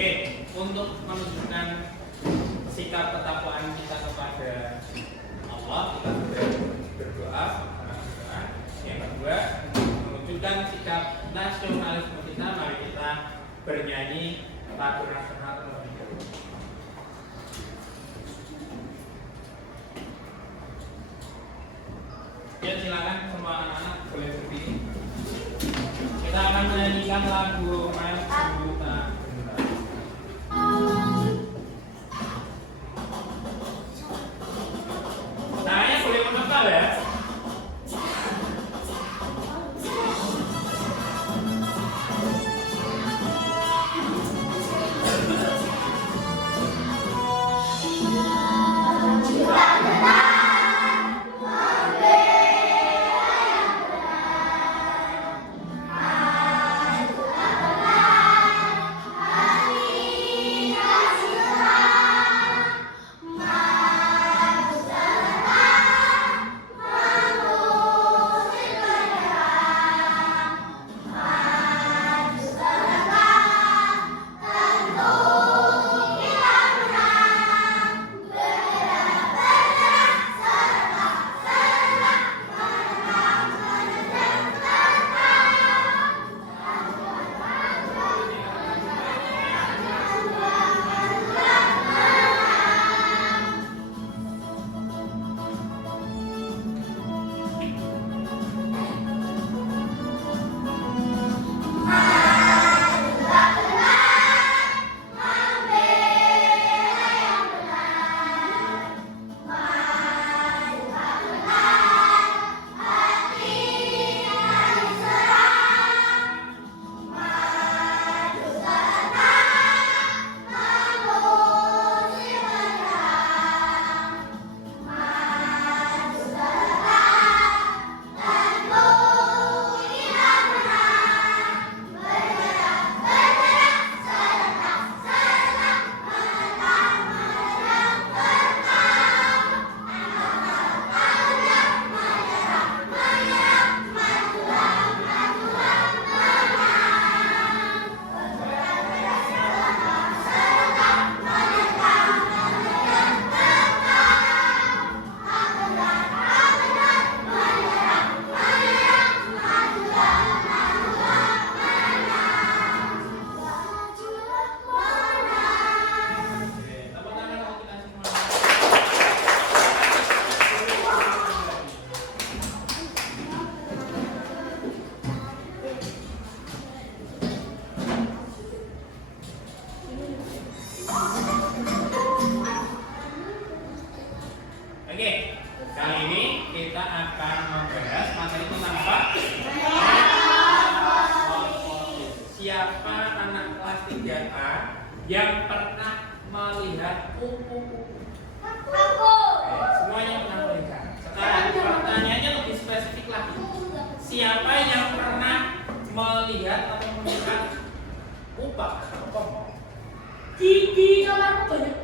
Oke, untuk menunjukkan sikap ketakwaan kita kepada Allah, kita berdoa. Yang kedua, menunjukkan sikap nasionalisme kita, mari kita bernyanyi lagu nasional terlebih dahulu. Ya, silakan semua anak-anak boleh berdiri. Kita akan menyanyikan lagu Mas Buta. Tangannya boleh mengepal ya. Yang pernah melihat kupu-kupu? Aku. Semuanya pernah melihat. Sekarang pertanyaannya lebih spesifik lagi. Siapa yang pernah melihat atau melihat kupak atau pomok? Di kamarku banyak.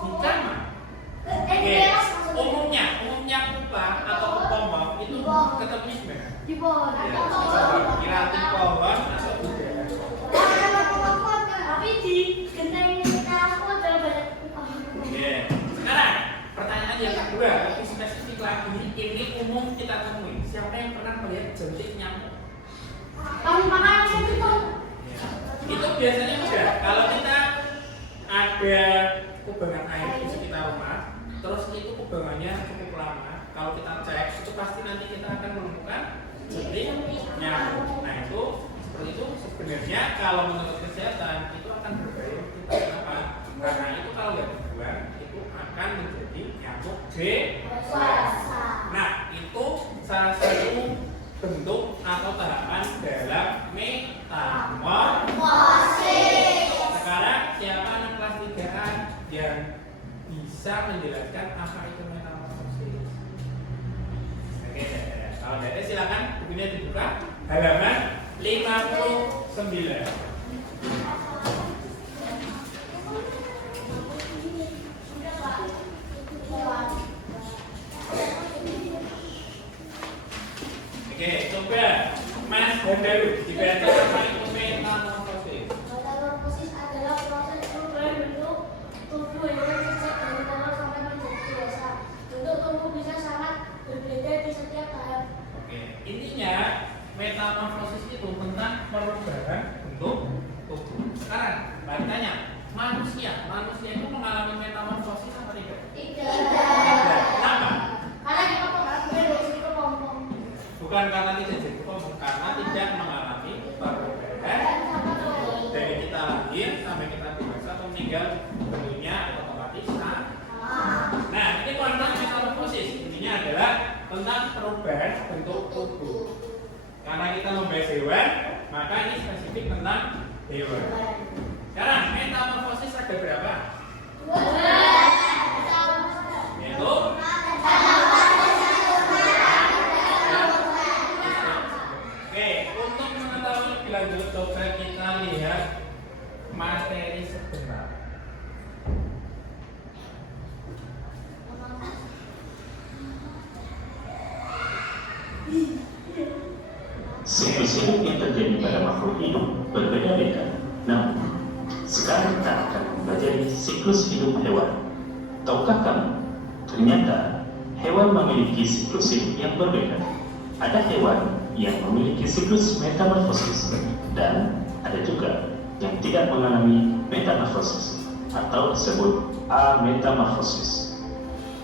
Di kamar. Umumnya kupak atau pomok itu ketemunya di mana? Di pohon. Kira di pohon atau di daerah? Tapi di genteng aku ada banyak. Sekarang pertanyaan yang kedua lebih spesifik lagi. Ini umum kita temui. Siapa yang pernah melihat jentik nyamuk? Kamu makan itu? Itu biasanya mudah. Kalau kita ada kubangan air di sekitar rumah, terus itu kubangannya cukup lama. Kalau kita cek, itu pasti nanti kita akan menemukan jentik nyamuk. Nah itu seperti itu sebenarnya kalau menurut kesehatan itu akan berbahaya kita. Kenapa? Karena itu kalau nggak dibuang itu akan menjadi nyamuk dewasa. Nah itu salah satu bentuk atau tahapan dalam metamorfosis. Sekarang siapa anak kelas 3A yang bisa menjelaskan apa itu metamorfosis? Oke, kalau tidak silakan bukunya dibuka halaman 59. Oke, coba Mas Hendaru dibaca apa itu metamorfosis? Metamorfosis adalah proses manusia itu mengalami metamorfosis apa tidak? Tidak. Kenapa? Karena kita mengalami kepompong. Bukan karena tidak jadi kepompong, karena tidak mengalami perubahan dari kita lahir sampai kita dewasa atau meninggal tentunya otomatis sama. Nah, ini tentang metamorfosis. Intinya adalah tentang perubahan bentuk tubuh. Karena kita membahas hewan, maka ini spesifik tentang hewan. Sekarang metamorfosis ada berapa? Yaitu oke, untuk mengetahui lebih lanjut coba kita lihat materi sebentar. Siklus hidup yang terjadi pada makhluk hidup berbeda-beda. Namun, sekarang kita akan mempelajari siklus hidup hewan. Tahukah kamu? Ternyata hewan memiliki siklus hidup yang berbeda. Ada hewan yang memiliki siklus metamorfosis dan ada juga yang tidak mengalami metamorfosis atau disebut ametamorfosis.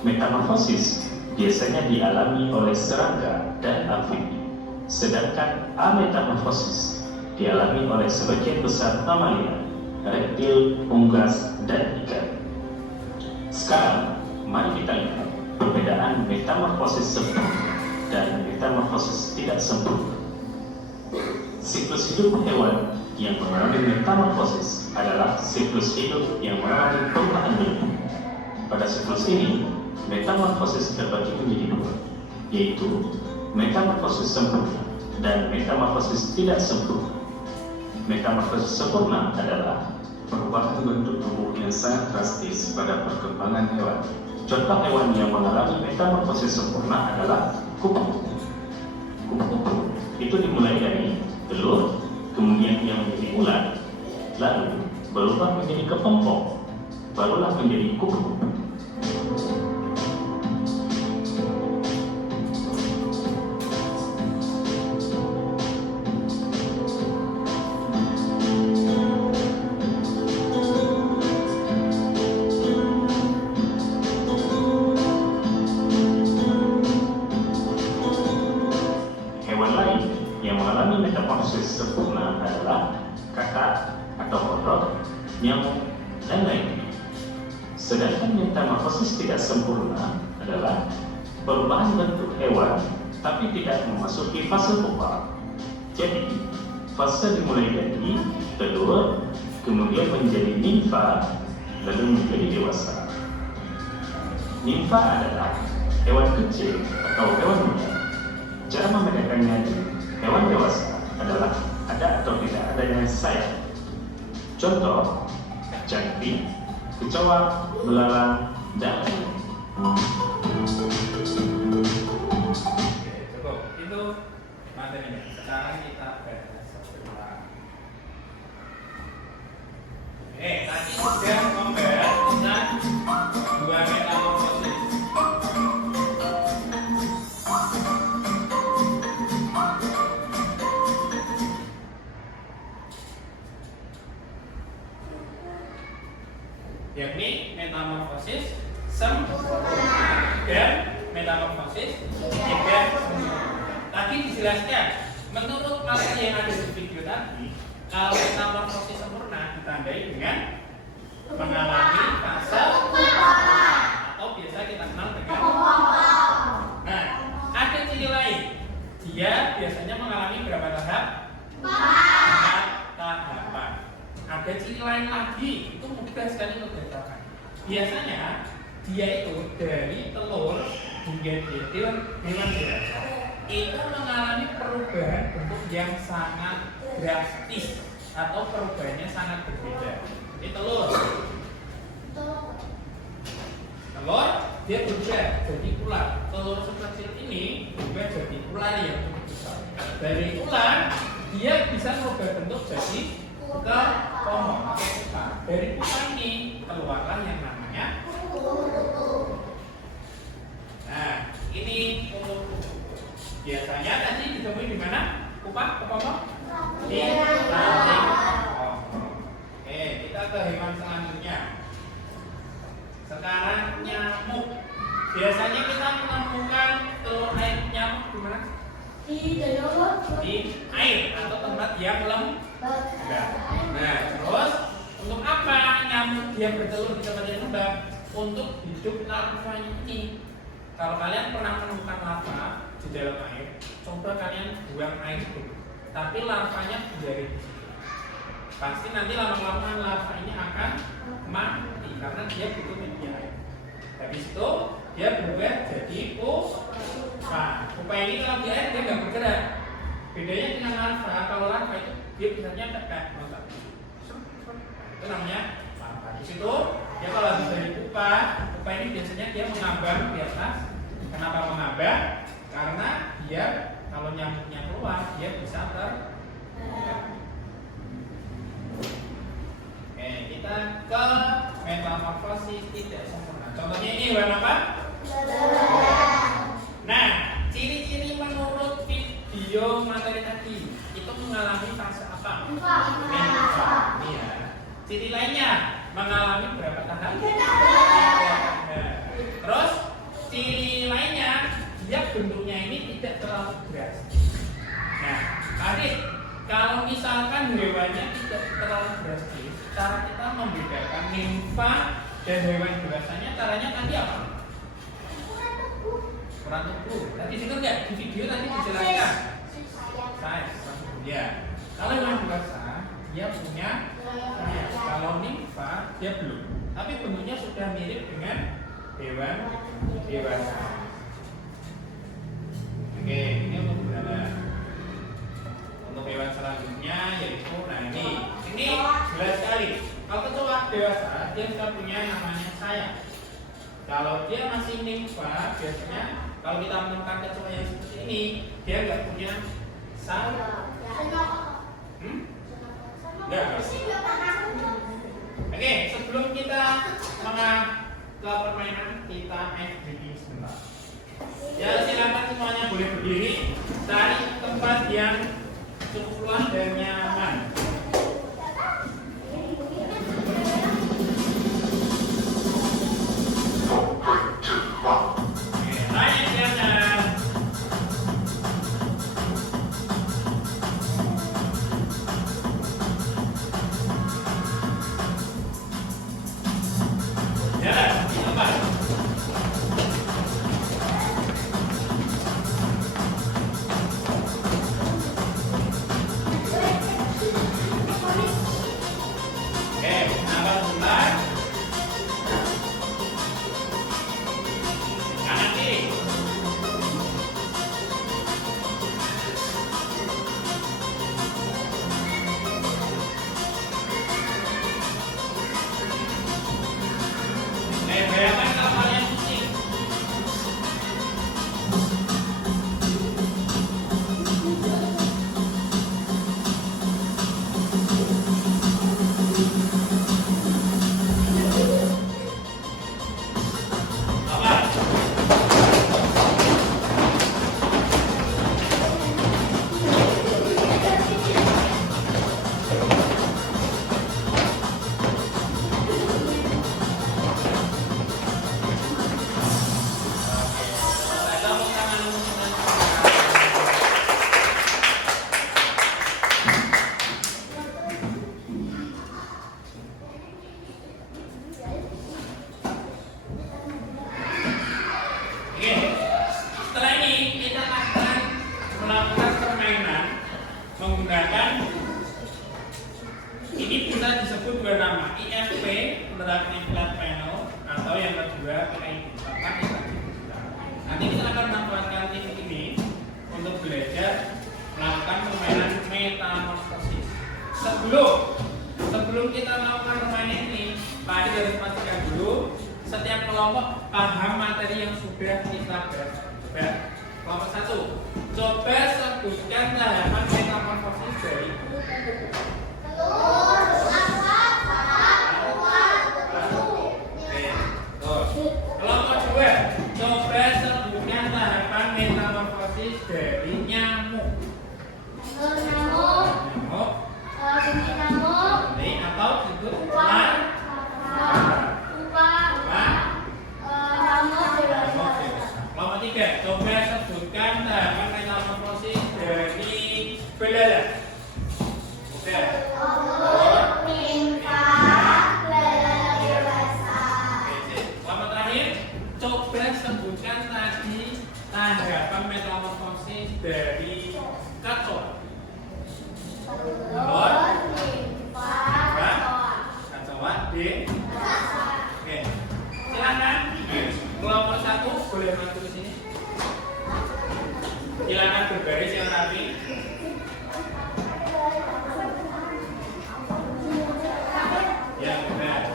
Metamorfosis biasanya dialami oleh serangga dan amfibi, sedangkan ametamorfosis dialami oleh sebagian besar mamalia, reptil, unggas, dan ikan. Sekarang, mari kita lihat perbedaan metamorfosis sempurna dan metamorfosis tidak sempurna. Siklus hidup hewan yang mengalami metamorfosis adalah siklus hidup yang mengalami perubahan bentuk. Pada siklus ini, metamorfosis terbagi menjadi dua, yaitu metamorfosis sempurna dan metamorfosis tidak sempurna. Metamorfosis sempurna adalah perubahan bentuk tubuh yang sangat drastis pada perkembangan hewan. contoh hewan yang mengalami metamorfosis sempurna adalah kupu-kupu. Kupu-kupu itu dimulai dari telur, kemudian yang menjadi ular, lalu berubah menjadi kepompong, barulah menjadi kupu-kupu. Metamorfosis sempurna adalah katak atau kodok, nyamuk, dan lainnya. Sedangkan metamorfosis tidak sempurna adalah perubahan bentuk hewan tapi tidak memasuki fase pupa. Jadi, fase dimulai dari telur, kemudian menjadi nimfa, lalu menjadi dewasa. Nimfa adalah hewan kecil atau hewan muda. Cara membedakannya dari hewan dewasa adalah ada atau tidak adanya sayap. Contoh, cantik, kecoa, belalang, dan lainnya. Cukup, itu materinya. Sekarang kita bahas sebentar. Tadi sudah membahas tentang dua metamorfosis. Yakni metamorfosis sempurna dan metamorfosis tidak sempurna. Tadi dijelaskan, menurut materi yang ada di video tadi, kalau metamorfosis sempurna ditandai dengan mengalami fase atau biasa kita kenal dengan. Nah, ada ciri lain. Dia biasanya mengalami berapa tahap? 4 tahapan. Ada ciri lain lagi, itu mudah sekali untuk dibedakan. Biasanya dia itu dari telur hingga detail hewan dewasa itu mengalami perubahan bentuk yang sangat drastis atau perubahannya sangat berbeda. Ini telur dia berubah jadi ular. Telur sekecil ini berubah jadi ular yang cukup besar. Dari ular dia bisa merubah bentuk jadi kepompong. Dari pupa ini keluarlah yang namanya kupu-kupu. Nah, ini kupu-kupu. Biasanya tadi ditemui di mana? Kepompong? Di ranting. Oke, kita ke hewan selanjutnya. Sekarang nyamuk. Biasanya kita menemukan telur air nyamuk di mana? Di dalam Di air atau tempat yang lembab. Nah, terus untuk apa nyamuk dia bertelur di tempat yang lembab? Untuk hidup larvanya ini. Kalau kalian pernah menemukan larva di dalam air, coba kalian buang air itu. Tapi larvanya dari di situ. Pasti nanti lama-lama larva ini akan mati karena dia butuh media air. Habis itu dia berubah jadi pupa. Pupa ini kalau di air dia nggak bergerak. Bedanya dengan larva, kalau larva itu dia biasanya kayak loncat. Itu namanya larva. Di situ dia kalau habis dari pupa ini biasanya dia mengambang di atas. Kenapa mengambang? Karena dia kalau nyamuknya keluar dia bisa Oke, kita ke metamorfosis tidak sempurna. Contohnya ini hewan apa? Nah, ciri-ciri menurut video materi tadi itu mengalami fase apa? Nimfa. Iya. Ciri lainnya mengalami berapa tahap? Terus ciri lainnya dia bentuknya ini tidak terlalu drastis. Nah, adik, kalau misalkan hewannya tidak terlalu drastis, cara kita membedakan nimfa dan hewan dewasanya caranya tadi apa? Kurang tubuh. Tadi dengar nggak di video tadi dijelaskan? Size. Ya. Kalau hewan dewasa dia punya size. Kalau nimfa dia belum. Tapi bentuknya sudah mirip dengan hewan dewasa. Oke, ini untuk berapa? Untuk hewan selanjutnya yaitu ini jelas sekali. Kalau kecoa dewasa dia sudah punya namanya sayap. Kalau dia masih nimfa biasanya kalau kita menemukan kecoa yang seperti ini dia nggak punya sayap. Enggak. Oke, sebelum kita ke permainan kita FGD sebentar. Ya silakan semuanya boleh berdiri, cari tempat yang cukup luas dan nyaman. Menggunakan ini bisa disebut dua nama, IFP Interactive Flat Panel atau yang kedua PID. Nanti kita akan memanfaatkan tim ini untuk belajar melakukan permainan metamorfosis. Sebelum kita melakukan permainan ini, Pak Adi harus pastikan dulu setiap kelompok paham materi yang sudah kita bahas. Kelompok 1, coba sebutkan tahapan metamorfosis dari kupu-kupu. Kelompok 2, coba sebutkan tahapan metamorfosis dari nyamuk. Ini atau disebut pupa. apa metamorfosis dari kacau? Kacauan di oke. Silakan kelompok 1 boleh masuk ke sini. Silakan berbaris yang rapi. Ya, benar.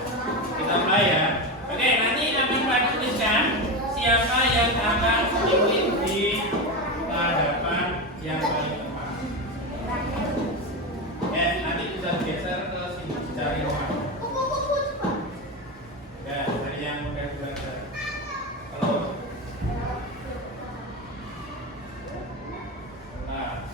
Kita mulai ya. Oke, nanti akan tuliskan siapa yang akan memimpin di hadapan yang paling depan. Ya, nanti bisa geser ke sini cari rumah. Ya, dari yang udah belajar. Halo. Nah.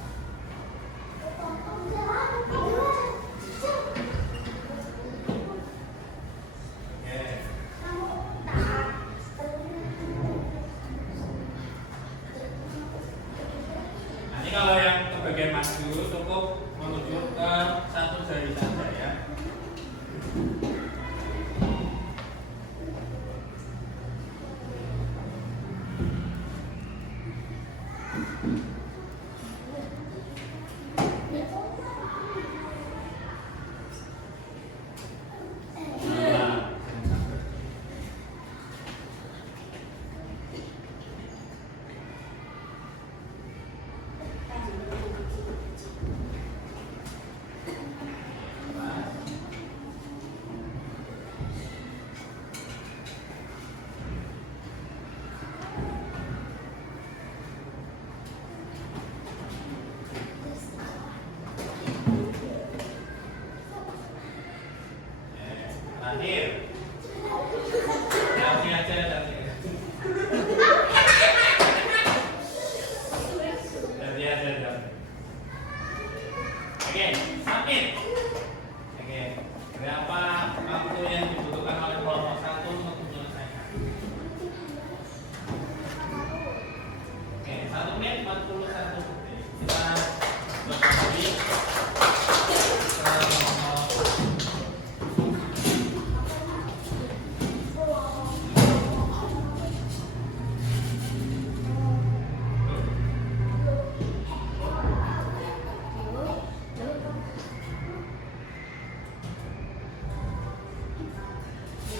Nanti kalau yang ke bagian maju cukup menuju ke satu jari saja ya. Terakhir. Nanti aja nanti. Nanti aja nanti. Oke, submit. Oke, berapa waktu yang dibutuhkan oleh kelompok 1 untuk menyelesaikan? Oke, 1 menit 41 detik. Kita coba lagi.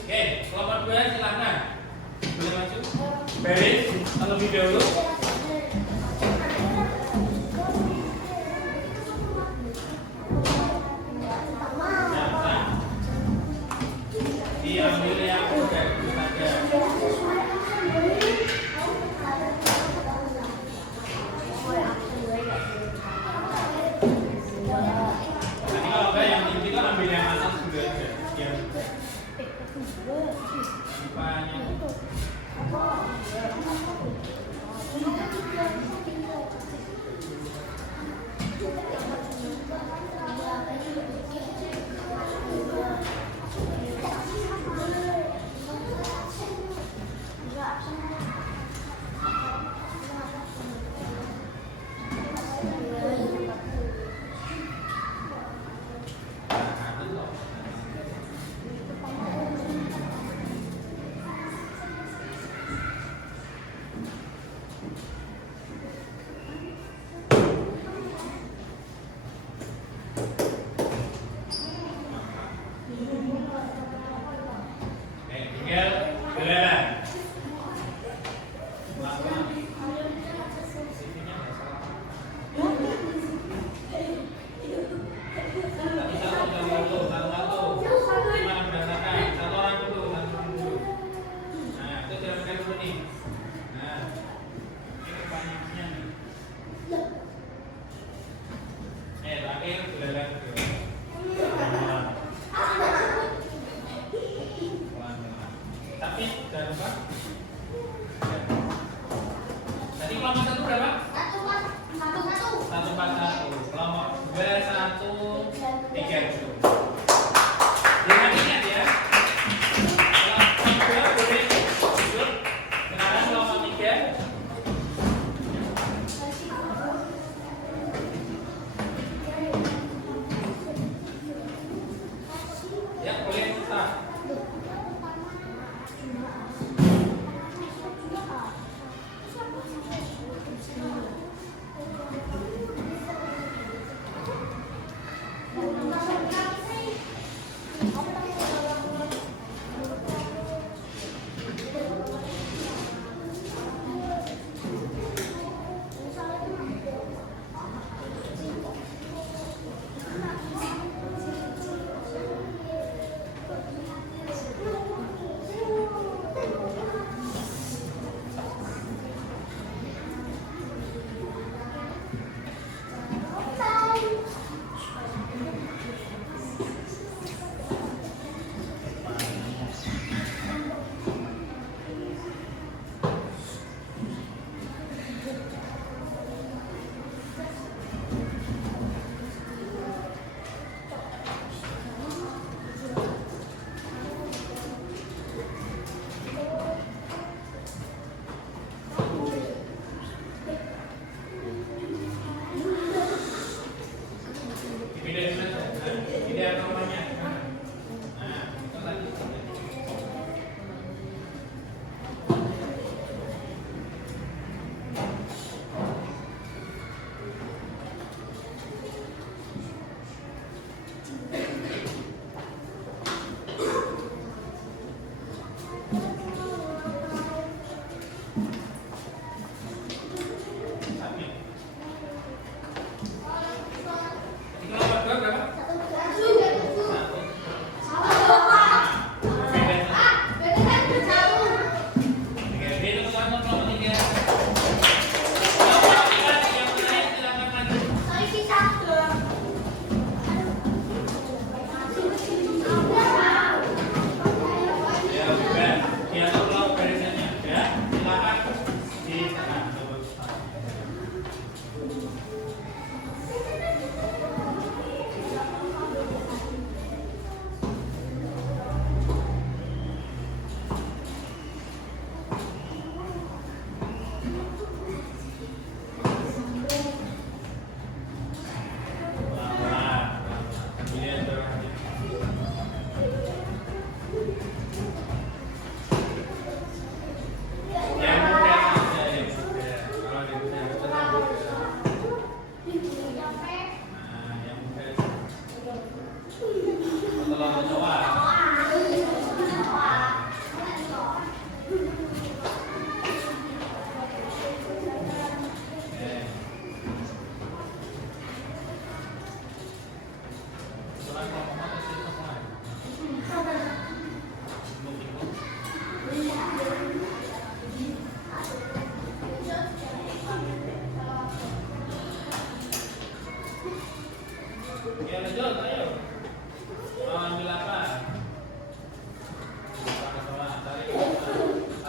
Oke, kelompok 2 silakan. Boleh maju. Baris terlebih dahulu. Jangan. Diambil yang udah saja. Nanti kalau enggak yang tinggi itu ambil yang atas juga aja. Yang Rupanya.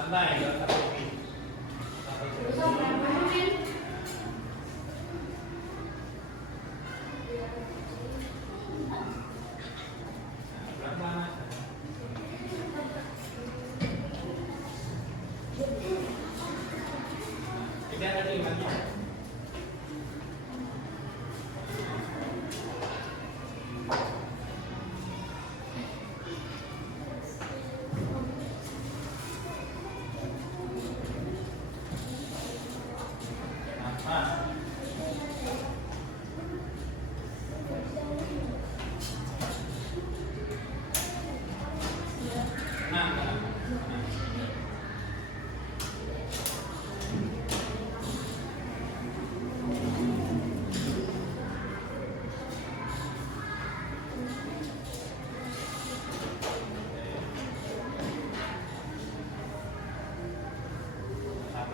santai, nggak usah kopi. Tidak ada lagi.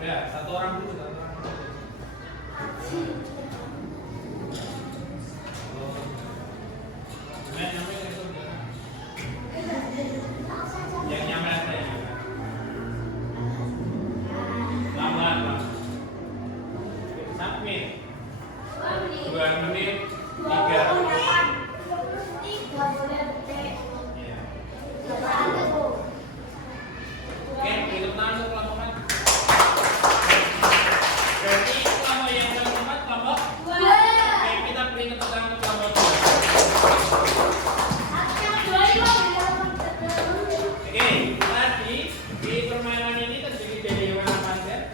Ya, satu orang dulu, satu orang dulu. Yang nyampe saya. Lambat, Pak. Submit. 2 menit, 3. Iya. Oke, hidup langsung pelan-pelan. Berarti selama yang keempat kelompok. Oke, kita beri tepuk tangan untuk kelompok 2. Oke, tadi di permainan ini terdiri dari hewan apa saja?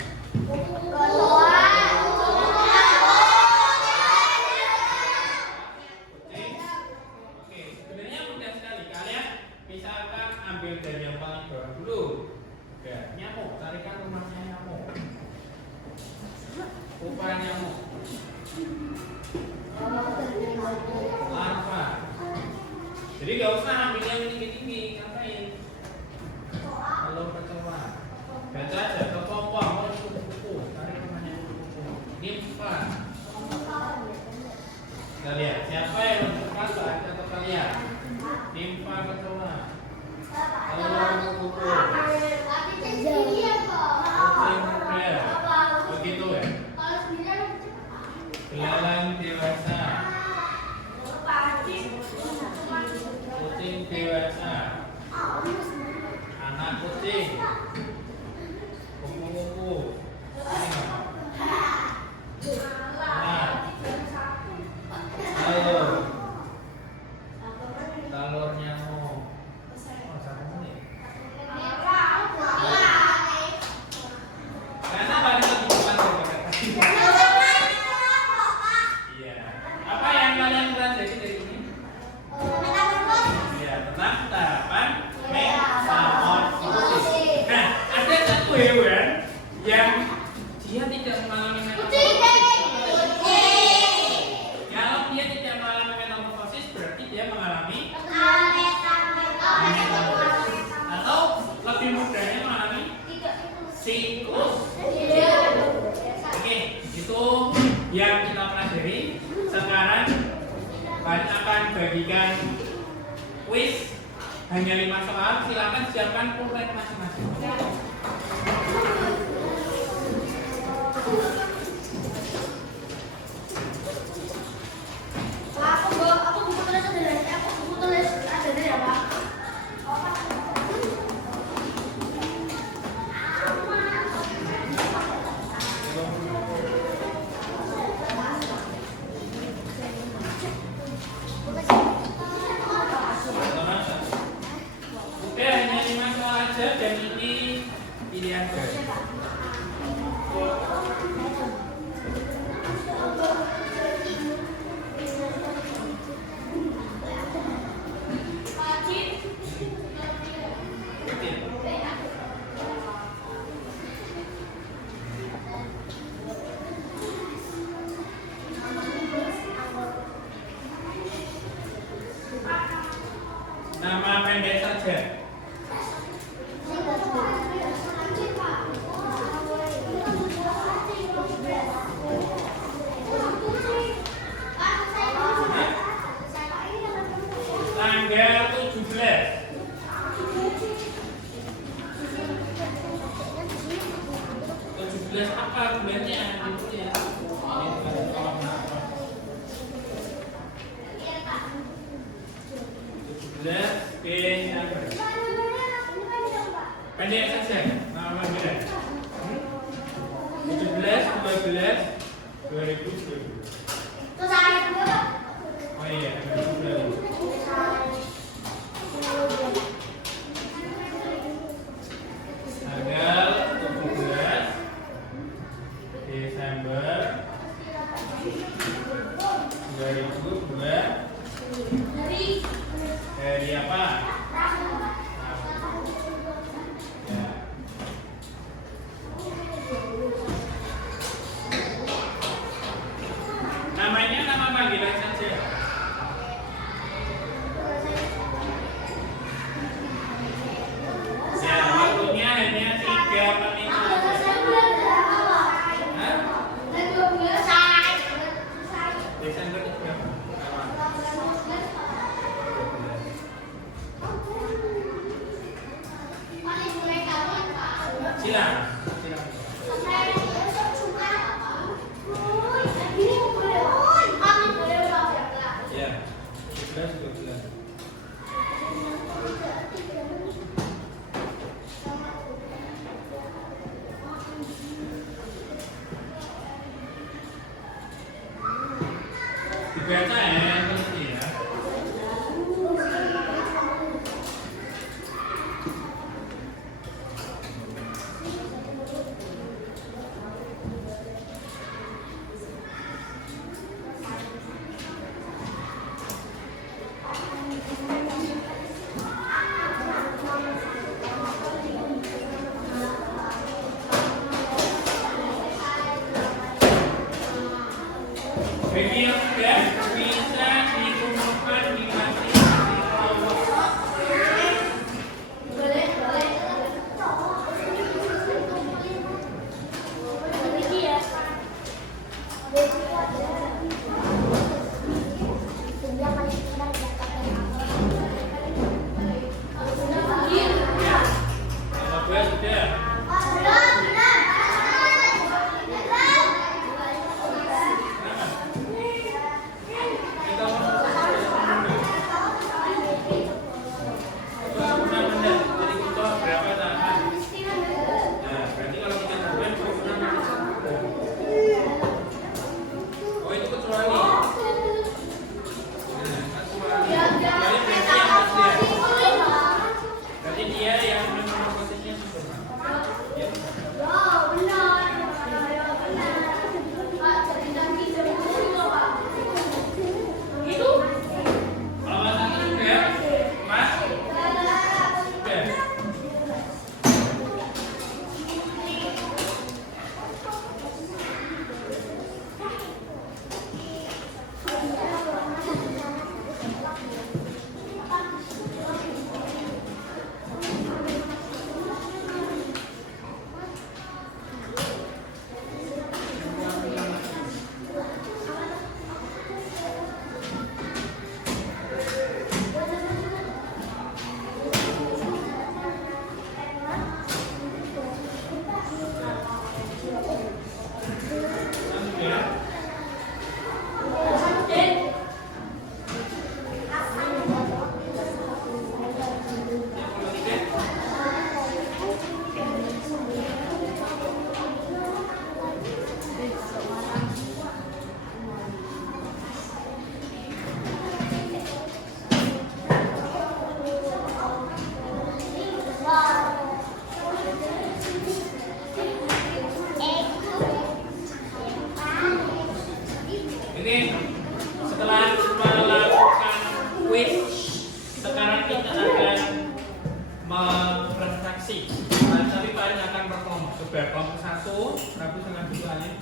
Oke, sebenarnya mudah sekali. Kalian misalkan ambil dari yang paling bawah dulu. Ya, nyamuk, tarikan rumahnya nyamuk. Upah nyamuk. Larva. Jadi gak usah ambil yang tinggi-tinggi, ngapain? Kalau kecoa, baca aja kepompong, mau kupu-kupu, tarik rumahnya kupu-kupu. Nimfa. Kita lihat siapa yang menentukan saat atau kalian? Nimfa kecoa. Telur kupu-kupu. Kucing rel. Begitu ya? Belalang dewasa. Kucing dewasa. Anak kucing. Kupu-kupu. Telur. Telur nyamuk. Oh, sama ini. Karena paling lebih cepat daripada tadi. Iya. Apa yang kalian pelajari dari ini? Iya, tentang tahapan metamorfosis. Nah, ada satu hewan yang dia tidak mengalami metamorfosis. Kalau dia tidak mengalami metamorfosis, berarti dia mengalami metamorfosis. Atau lebih mudahnya mengalami siklus. Oke, itu yang kita pelajari. Sekarang kalian akan bagikan kuis hanya 5 soal. Silakan siapkan pulpen masing-masing. Oke, hanya 5 soal aja dan ini pilihan guys. Nama pendek saja. 17 apa bulannya gitu ya. Ini bukan kolom apa. 17 B number. Pendek saja. Nama beda. 17 12 2020. Oh iya, 2020. Tanggal 17 Desember 2002. Dari apa? Ya. Namanya nama panggilan saja. Ya, waktunya hanya 3 menit saja. Hah? Desember itu berapa? Silang. Ya. 11 12. Dibaca ya, teliti ya. Bagi yang sudah bisa dikumpulkan di Ini setelah melakukan quiz, sekarang kita akan merefleksi. Tapi paling akan berkelompok. Coba kelompok 1, Rabu dengan visualnya.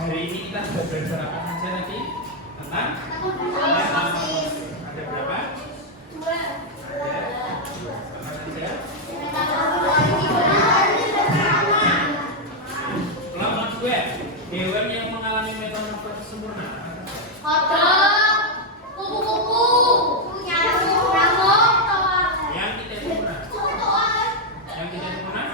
Hari ini kita sudah belajar apa saja tadi? Tentang ada berapa? Ada apa saja? Kelompok 2, hewan yang mengalami metamorfosis sempurna. Kodok, kupu-kupu, nyamuk, Yang tidak sempurna. Yang tidak sempurna?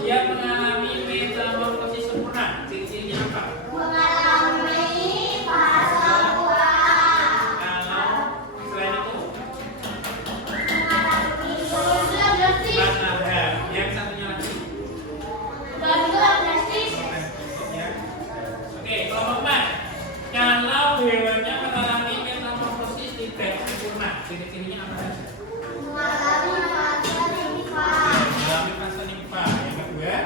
dia mengalami metamorfosis sempurna. Ciri-cirinya apa? Mengalami fase buah. Kalau selain itu, Mengalami penurunan drastis. ada yang satunya lagi. Penurunan drastis. Ya. Oke, kelompok 4. Kalau hewannya mengalami metamorfosis tidak sempurna, ciri-cirinya apa saja? Mengalami fase nimfa. Mengalami fase nimfa. Yang kedua,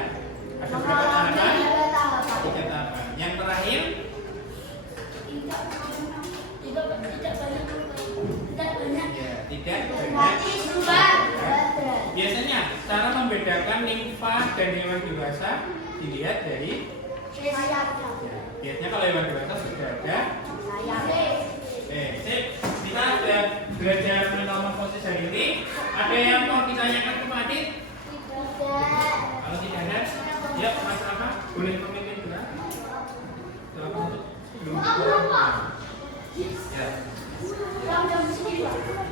ada berapa tahapan? 3 tahapan. Yang terakhir, Tidak banyak. ya, tidak banyak. Berarti berubah. Biasanya cara membedakan nimfa dan hewan dewasa dilihat dari ya, biasanya kalau hewan dewasa sudah ada. Sip. Kita sudah belajar metamorfosis hari ini. Ada yang mau ditanyakan ke Pak Adit? Kalau tidak ada, ya Mas Rafa boleh memimpin juga. Silakan untuk belum. Ya. Jam 9.